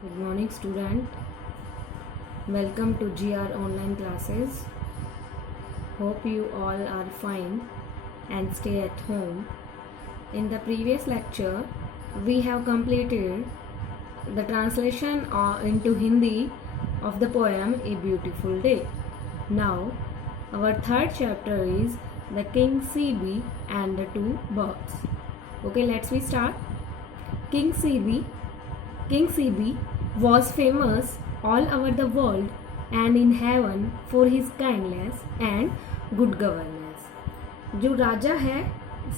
Good morning, student. Welcome to GR online classes. Hope you all are fine and stay at home. In the previous lecture, we have completed the translation into Hindi of the poem A Beautiful Day. Now, our third chapter is The King CB and the Two Birds. Okay, let's we start. King CB was famous all over the world and in heaven for his kindness and good governance. जो राजा है,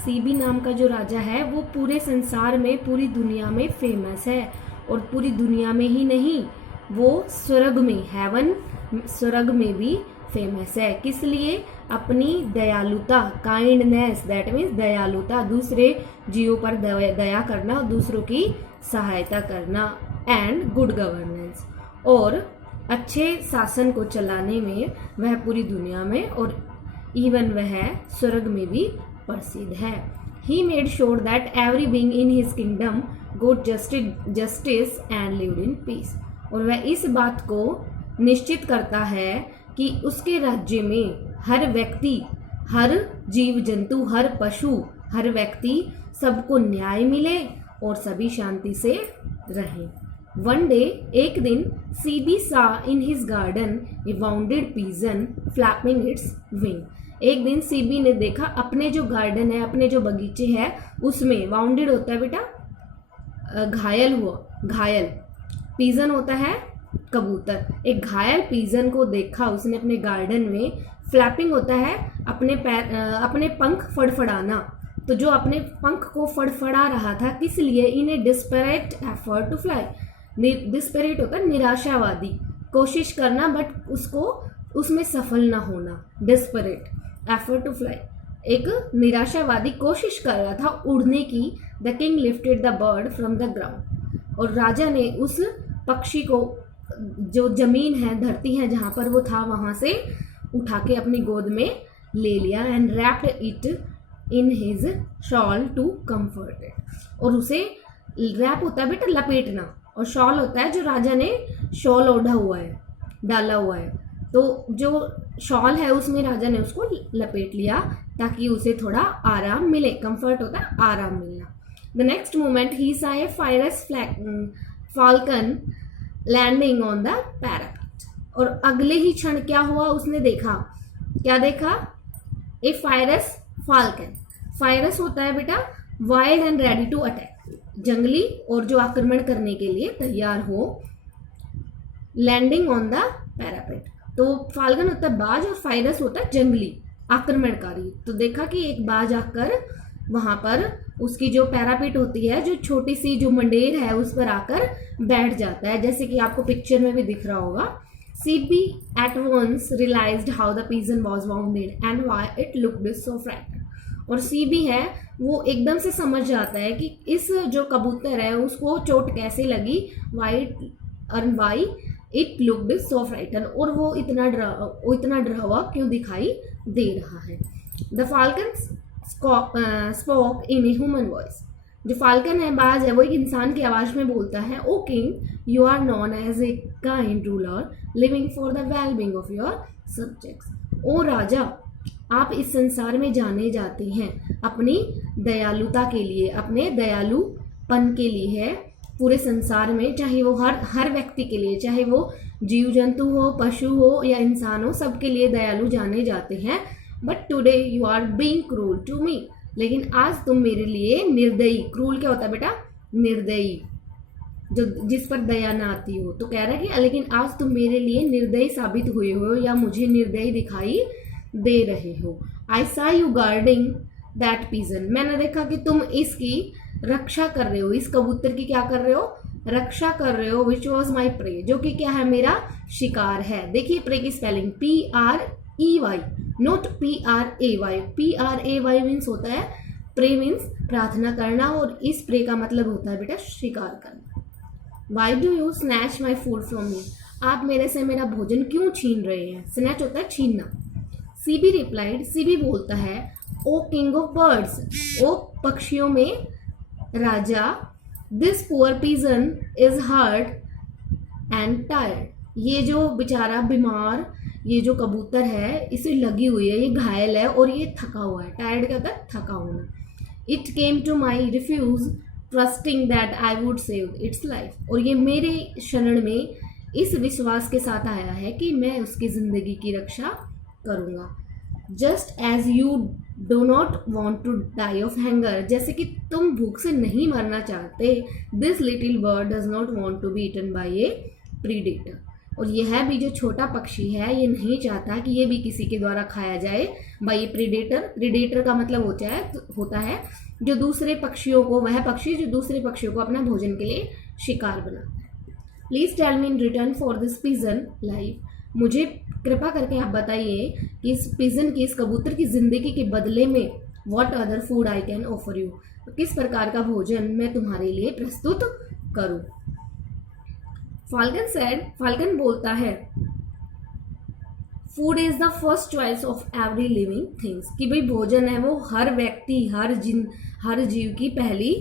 CB नाम का जो राजा है, वो पूरे संसार में, पूरी दुनिया में फेमस है और पूरी दुनिया में ही नहीं, वो स्वर्ग में, हेवन स्वर्ग में भी फेमस है. किस लिए? अपनी दयालुता, काइंडनेस, दैट मीन्स दयालुता, दूसरे जीवों पर दया करना और दूसरों की सहायता करना, एंड गुड गवर्नेंस, और अच्छे शासन को चलाने में वह पूरी दुनिया में और इवन वह स्वर्ग में भी प्रसिद्ध है. He made sure that every being in his kingdom got justice and lived in peace. और वह इस बात को निश्चित करता है कि उसके राज्य में हर व्यक्ति, हर जीव जंतु, हर पशु, हर व्यक्ति, सबको न्याय मिले और सभी शांति से रहें. वन डे, एक दिन, Shibi saw in his garden a wounded pigeon flapping its wing. एक दिन सीबी ने देखा अपने जो गार्डन है, अपने जो बगीचे है, उसमें वाउंडेड होता है बेटा घायल हुआ, घायल, पीजन होता है कबूतर. एक घायल पीजन को देखा उसने अपने गार्डन में. फ्लैपिंग होता है अपने पंख फड़फड़ाना. तो जो अपने पंख को फड़फड़ा रहा था, किस लिए? In a desperate effort to fly. Desperate होता है निराशावादी, कोशिश करना बट उसको उसमें सफल ना होना. डिस्परेट एफर्ट टू फ्लाई, एक निराशावादी कोशिश कर रहा था उड़ने की. The king lifted the bird from the ground. और राजा ने उस पक्षी को, जो जमीन है, धरती है जहाँ पर वो था, वहाँ से उठा के अपनी गोद में ले लिया. And wrapped it in his shawl to comfort it. और उसे, रैप होता है बेटा लपेटना, और शॉल होता है जो राजा ने शॉल ओढ़ा हुआ है, डाला हुआ है, तो जो शॉल है उसमें राजा ने उसको लपेट लिया ताकि उसे थोड़ा आराम मिले. कंफर्ट होता है आराम मिलना. The next moment he saw a fierce falcon landing on the parapet. और अगले ही क्षण क्या हुआ? उसने देखा, क्या देखा? ए फायरस फाल्कन. फायरस होता है बेटा wild and ready to attack, जंगली और जो आक्रमण करने के लिए तैयार हो. लैंडिंग ऑन द पैरापेट, तो फाल्कन होता है बाज और फायरस होता है जंगली आक्रमणकारी. तो देखा कि एक बाज आकर वहां पर उसकी जो पैरापेट होती है, जो छोटी सी जो मंडेर है, उस पर आकर बैठ जाता है, जैसे कि आपको पिक्चर में भी दिख रहा होगा. Sibi at once realised how the pigeon was wounded and why it looked so frightened. और सीबी है वो एकदम से समझ जाता है कि इस जो कबूतर है उसको चोट कैसे लगी, why it looked so frighten, और वो इतना डरा हुआ क्यों दिखाई दे रहा है. The falcon spoke in a human voice. जो फाल्कन है, बाज है, वो एक इंसान की आवाज में बोलता है. O king, you are known as a kind ruler living for the wellbeing of your subjects. O राजा, आप इस संसार में जाने जाते हैं अपनी दयालुता के लिए, अपने दयालुपन के लिए है पूरे संसार में, चाहे वो हर व्यक्ति के लिए, चाहे वो जीव जंतु हो, पशु हो या इंसान हो, सबके लिए दयालु जाने जाते हैं. But today you are being cruel to me. लेकिन आज तुम मेरे लिए निर्दयी. क्रूल क्या होता है बेटा? निर्दयी, जो जिस पर दया ना आती हो. तो कह रहा है कि लेकिन आज तुम मेरे लिए निर्दयी साबित हुए हो या मुझे निर्दयी दिखाई दे रहे हो. आई सा यू गार्डिंग दैट पीजन. मैंने देखा कि तुम इसकी रक्षा कर रहे हो, इस कबूतर की क्या कर रहे हो? रक्षा कर रहे हो. विच वॉज माई प्रे, जो कि क्या है? मेरा शिकार है. देखिए प्रे की spelling PREY, note PRAY. PRAY means होता है प्रे मीन्स प्रार्थना करना, और इस प्रे का मतलब होता है बेटा शिकार करना. Why do you snatch my food from me. आप मेरे से मेरा भोजन क्यों छीन रहे हैं? स्नैच होता है छीनना. सीबी रिप्लाइड, सीबी बोलता है, O king of birds, O पक्षियों में राजा, this poor pigeon is hurt and tired. ये जो बेचारा बीमार ये जो कबूतर है इसे लगी हुई है, ये घायल है और ये थका हुआ है। टायर्ड क्या होता है? थका होना। It came to my refuge trusting that I would save its life. और ये मेरे शरण में इस विश्वास के साथ आया है कि मैं उसकी ज़िंदगी की रक्षा करूँगा। Just as you do not want to die of hunger, जैसे कि तुम भूख से नहीं मरना चाहते, this little bird does not want to be eaten by a predator. और यह भी जो छोटा पक्षी है ये नहीं चाहता कि ये भी किसी के द्वारा खाया जाए बाई ए प्रीडेटर। प्रीडेटर का मतलब होता है जो दूसरे पक्षियों को, वह पक्षी जो दूसरे पक्षियों को अपना भोजन के लिए शिकार बनाता है। Please tell me in return for this pigeon life, मुझे कृपा करके आप बताइए कि इस पिजन की, इस कबूतर की जिंदगी के बदले में what other food I can offer you, किस प्रकार का भोजन मैं तुम्हारे लिए प्रस्तुत करूं। फाल्कन सेड, फाल्कन बोलता है, food is the first choice of every living things, कि भाई भोजन है वो हर व्यक्ति, हर जीव की पहली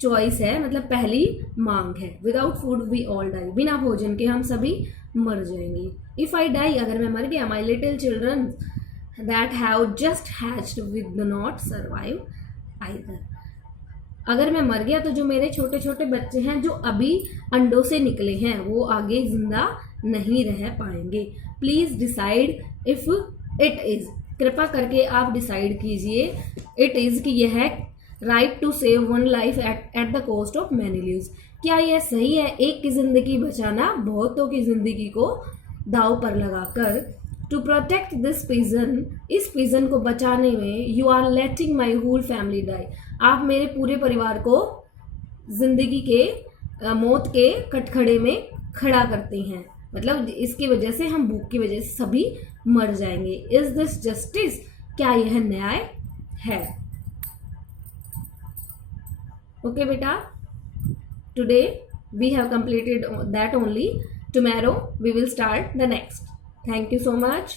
चॉइस है, मतलब पहली मांग है। Without food we all die, बिना भोजन के हम सभी मर जाएंगे। इफ आई डाई, अगर मैं मर गया, my little children that have just hatched with not survive either, अगर मैं मर गया तो जो मेरे छोटे छोटे बच्चे हैं जो अभी अंडों से निकले हैं वो आगे जिंदा नहीं रह पाएंगे। Please decide if it is, कृपा करके आप डिसाइड कीजिए इट इज कि यह right to save one life at the cost of many lives, क्या यह सही है एक की जिंदगी बचाना बहुतों की जिंदगी को दाव पर लगाकर। टू प्रोटेक्ट दिस पिजन, इस पिजन को बचाने में you are letting my whole family die, आप मेरे पूरे परिवार को जिंदगी के मौत के कटखड़े में खड़ा करते हैं, मतलब इसकी वजह से हम भूख की वजह से सभी मर जाएंगे। इज दिस जस्टिस, क्या यह न्याय है। ओके बेटा, today we have completed that only. Tomorrow we will start the next. Thank you so much.